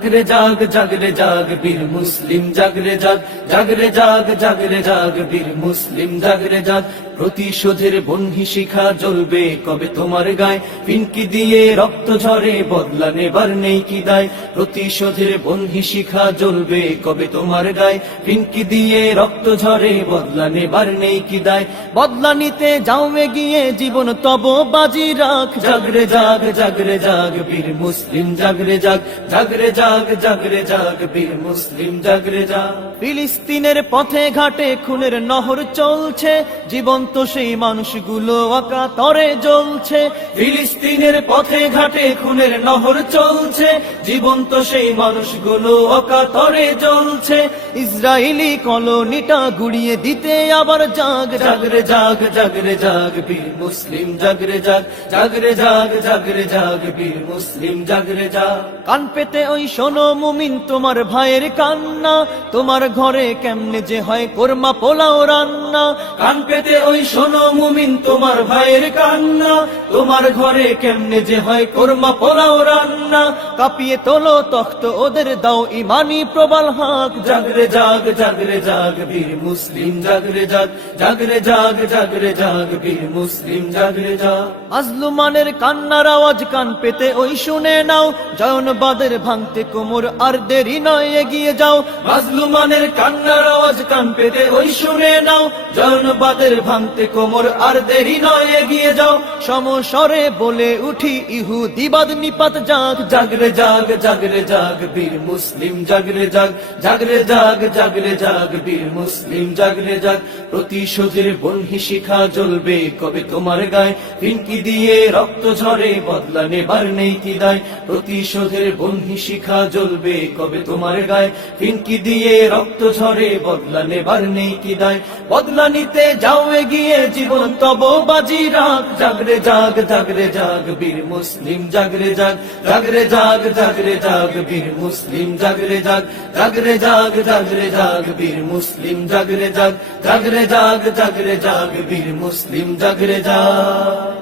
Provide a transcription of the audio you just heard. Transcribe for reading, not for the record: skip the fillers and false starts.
জাগরে জাগ জাগরে জাগ বীর মুসলিম জাগরে জাগ জাগরে জাগ জাগরে জাগ বীর মুসলিম জাগরে জাগ প্রতিশোধের বহ্নি শিখা জ্বলবে কবে তোমার গায়ে পিনকি দিয়ে রক্ত ঝরে বদলা নেবার নেই কি দায় প্রতিশোধের বহ্নি শিখা জ্বলবে কবে তোমার গায়ে পিনকি দিয়ে রক্ত ঝরে বদলা নেবার নেই কি দায় বদলা নিতে যাও এগিয়ে জীবন তব বাজি রাখ জাগরে জাগ জাগরে জাগ বীর মুসলিম জাগরে জাগ জাগরে জাগ জাগরে জাগ বীর মুসলিম জাগরে জাগ ফিলিস্তিনের পথে ঘাটে খুনের নহর চলছে জীবন্ত সেই মানুষগুলো অকাতরে জ্বলছে ফিলিস্তিনের পথে ঘাটে খুনের নহর চলছে জীবন্ত সেই মানুষগুলো অকাতরে জ্বলছে ইসরায়েলি কলোনিটা গুড়িয়ে দিতে আবার জাগ জাগরে জাগ জাগরে জাগ বীর মুসলিম জাগরে জাগ জাগরে জাগ জাগরে জাগ বীর মুসলিম জাগরে জাগ কান পেতে ওই শোনো মুমিন তোমার ভাইয়ের কান্না তোমার ঘরে কেমনে যে হয় কোরমা পোলাও রান্না কান পেতে ওই শোনো মুমিন তোমার ভাইয়ের কান্না তোমার ঘরে কেমনে যে হয় কোরমা পোলাও রান্না কাঁপিয়ে তোলো তখ্ত ওদের দাও ইমানি প্রবল হাক জাগরে জাগ জাগরে জাগ বীর মুসলিম জাগরে জাগ জাগরে জাগ জাগরে জাগ বীর মুসলিম জাগরে জাগ মাজলুমানের কান্নার আওয়াজ কান পেতে ওই শুনে নাও জয়নবাদের ভাঙতে কোমর আর দেরি নয় এগিয়ে যাও মাজলুমানের কান্নার আওয়াজ কান পেতে ওই শুনে নাও জয়নবাদের ভাঙতে কোমর আর দেরি নয় এগিয়ে যাও সমস্বরে বলে উঠি ইহুদিবাদ নিপাত জাগ জাগরে জাগ জাগরে জাগ বীর মুসলিম জাগরে জাগ জাগরে জাগ জাগরে জাগ বীর মুসলিম জাগরে জাগ প্রতিশোধের বহ্নি শিখা জ্বলবে কবে তোমার গায়ে পিনকি দিয়ে রক্ত ঝরে বদলা নেবার নেই কি দায় প্রতিশোধের বহ্নি শিখা জ্বলবে কবে তোমার গায়ে পিনকি দিয়ে রক্ত ঝরে বদলা নেবার নেই কি দায় বদলা নিতে যাও এগিয়ে জীবন তব বাজি রাখ জাগরে জাগ জাগরে জাগ বীর মুসলিম জাগরে জাগ জাগরে জাগ জাগরে জাগ বীর মুসলিম জাগরে জাগ জাগরে জাগ জাগরে জাগ বীর মুসলিম জাগরে জাগ জাগরে জাগ জাগরে জাগ বীর মুসলিম জাগরে জাগ